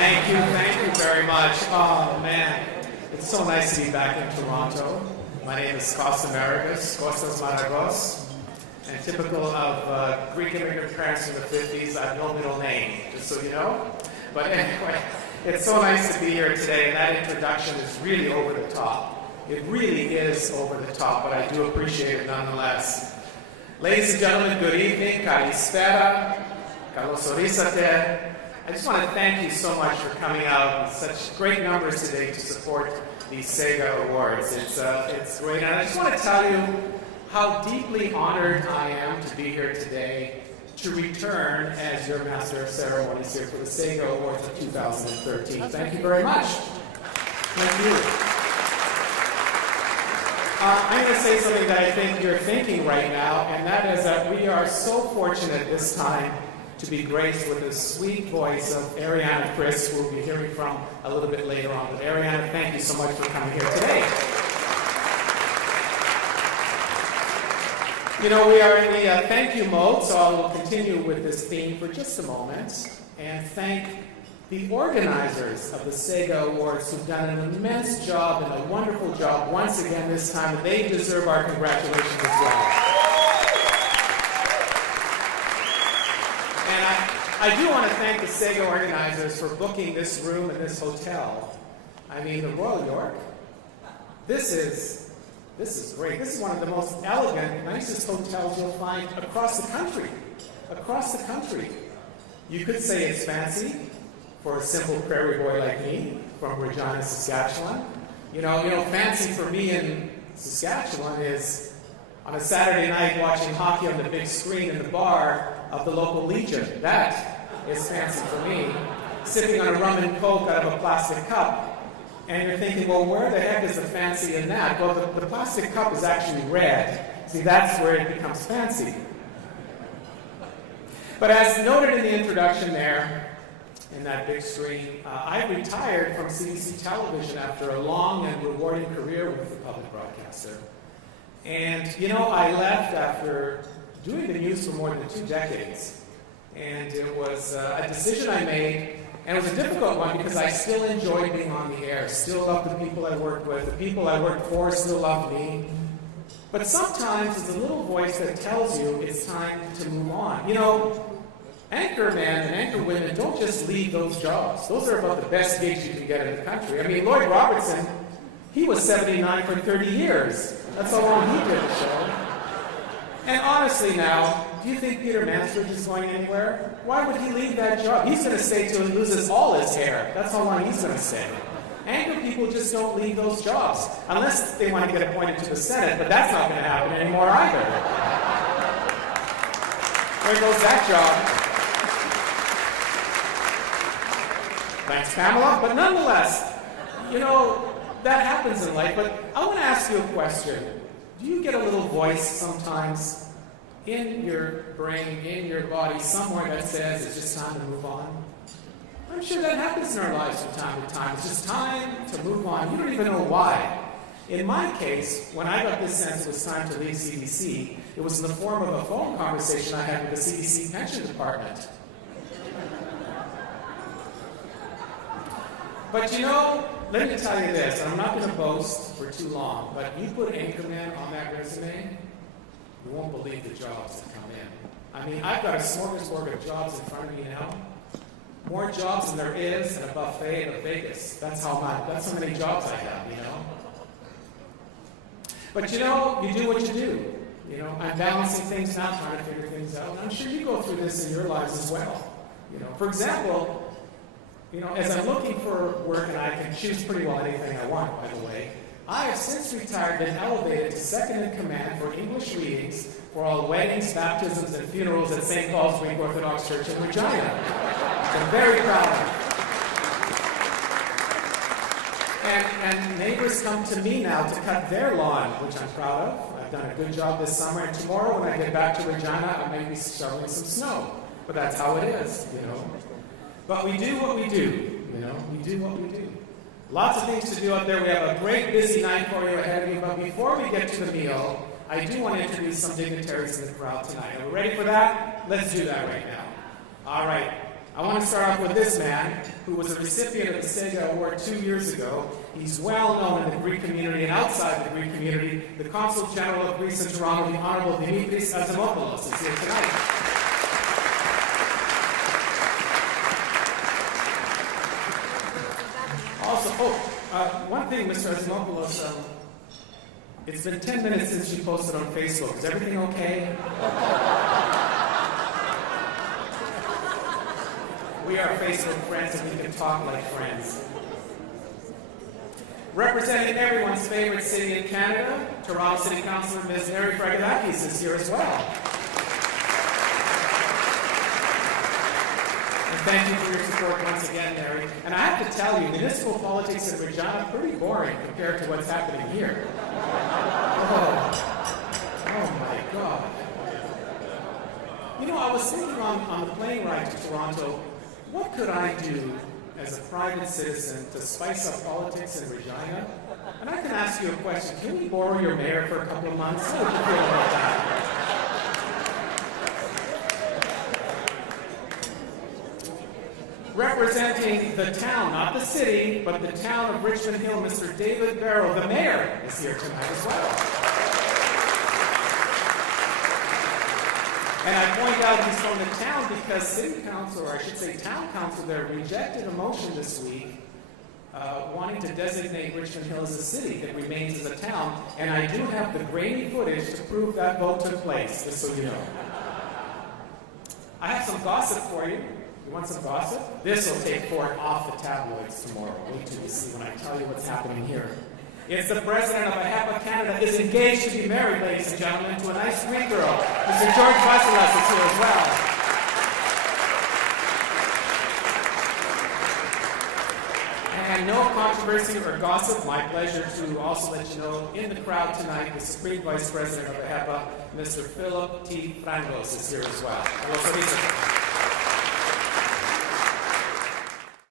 Thank you very much. Oh man, it's so nice to be back in Toronto. My name is Costa Costa Maragos, and typical of Greek immigrant parents in the 50s, I have no middle name, just so you know. But anyway, it's so nice to be here today, and that introduction is really over the top. It really is over the top, but I do appreciate it nonetheless. Ladies and gentlemen, good evening. Kalispera, Kalos Orisate. I just want to thank you so much for coming out in such great numbers today to support these CEGA Awards. It's great, and I just want to tell you how deeply honored I am to be here today to return as your Master of Ceremonies here for the CEGA Awards of 2013. Thank you very much. Thank you. I'm going to say something that I think you're thinking right now, and that is that we are so fortunate this time to be graced with the sweet voice of Ariana Chris, who we'll be hearing from a little bit later on. But Ariana, thank you so much for coming here today. You know, we are in the thank you mode, so I will continue with this theme for just a moment and thank the organizers of the CEGA Awards who've done an immense job and a wonderful job once again this time, and they deserve our congratulations as well. I do want to thank the CEGA organizers for booking this room and this hotel. I mean, the Royal York. This is great. This is one of the most elegant, nicest hotels you'll find across the country. Across the country. You could say it's fancy for a simple prairie boy like me from Regina, Saskatchewan. You know, fancy for me in Saskatchewan is on a Saturday night watching hockey on the big screen in the bar of the local Legion. That is fancy for me. Sipping on a rum and coke out of a plastic cup. And you're thinking, well, where the heck is the fancy in that? Well, the plastic cup is actually red. See, that's where it becomes fancy. But as noted in the introduction there, in that big screen, I retired from CBC television after a long and rewarding career with the public broadcaster. And, you know, I left after doing the news for more than 2 decades. And it was a decision I made, and it was a difficult one because I still enjoyed being on the air, still loved the people I worked with, the people I worked for still loved me. But sometimes there's a little voice that tells you it's time to move on. You know, anchor men and anchor women don't just leave those jobs. Those are about the best gigs you can get in the country. I mean, Lloyd Robertson, he was 79 for 30 years. That's how long he did the show. And honestly now, do you think Peter Mansbridge is going anywhere? Why would he leave that job? He's going to stay till he loses all his hair. That's how long he's going to stay. Anchor people just don't leave those jobs, unless they want to get appointed to the Senate, but that's not going to happen anymore either. There goes that job. Thanks, Pamela. But nonetheless, you know, that happens in life. But I want to ask you a question. Do you get a little voice sometimes in your brain, in your body, somewhere that says it's just time to move on? I'm sure that happens in our lives from time to time. It's just time to move on. You don't even know why. In my case, when I got this sense it was time to leave CBC, it was in the form of a phone conversation I had with the CBC pension department. But you know, let me tell you this, and I'm not going to boast for too long, but you put anchorman on that resume, you won't believe the jobs that come in. I mean, I've got a smorgasbord of jobs in front of me now. More jobs than there is in a buffet in Vegas. That's how many jobs I have, you know. But you know, you do what you do. You know, I'm balancing things now, trying to figure things out. And I'm sure you go through this in your lives as well. You know, for example, you know, as I'm looking for work, and I can choose pretty well anything I want, by the way, I have since retired and elevated to second in command for English readings for all weddings, baptisms, and funerals at St. Paul's Greek Orthodox Church in Regina. I'm very proud of it. And neighbors come to me now to cut their lawn, which I'm proud of. I've done a good job this summer, and tomorrow when I get back to Regina, I may be shoveling some snow. But that's how it is, you know. But we do what we do, you know. We do what we do. Lots of things to do out there. We have a great busy night for you ahead of you. But before we get to the meal, I do want to introduce some dignitaries in the crowd tonight. Are we ready for that? Let's do that right now. All right. I want want to start off with this man, who was a recipient of the CEGA Award 2 years ago. He's well known in the Greek community and outside the Greek community. The Consul General of Greece in Toronto, the Honorable Dimitris Azimopoulos, is here tonight. Also, one thing, Mr. Azimopoulos, it's been 10 minutes since you posted on Facebook. Is everything okay? We are Facebook friends and we can talk like friends. Representing everyone's favorite city in Canada, Toronto City Councillor Ms. Mary Fragadakis is here as well. And thank you for your support once again, Mary. And I have to tell you, municipal politics in Regina are pretty boring compared to what's happening here. Oh my God. You know, I was thinking on the plane ride to Toronto, what could I do as a private citizen to spice up politics in Regina? And I can ask you a question. Can we borrow your mayor for a couple of months? How would you feel about that? Representing the town, not the city, but the town of Richmond Hill, Mr. David Barrow, the mayor, is here tonight as well. And I point out he's from the town because city council, or I should say town council there, rejected a motion this week wanting to designate Richmond Hill as a city that remains as a town. And I do have the grainy footage to prove that vote took place, just so you know. I have some gossip for you. You want some gossip? This will take Ford off the tabloids tomorrow. Wait till you see when I tell you what's happening here. It's the president of AHEPA Canada is engaged to be married, ladies and gentlemen, to a nice Greek girl. Mr. George Vasilas is here as well. And no controversy or gossip. My pleasure to also let you know, in the crowd tonight, the Supreme Vice President of AHEPA, Mr. Philip T. Frangos, is here as well. Hello,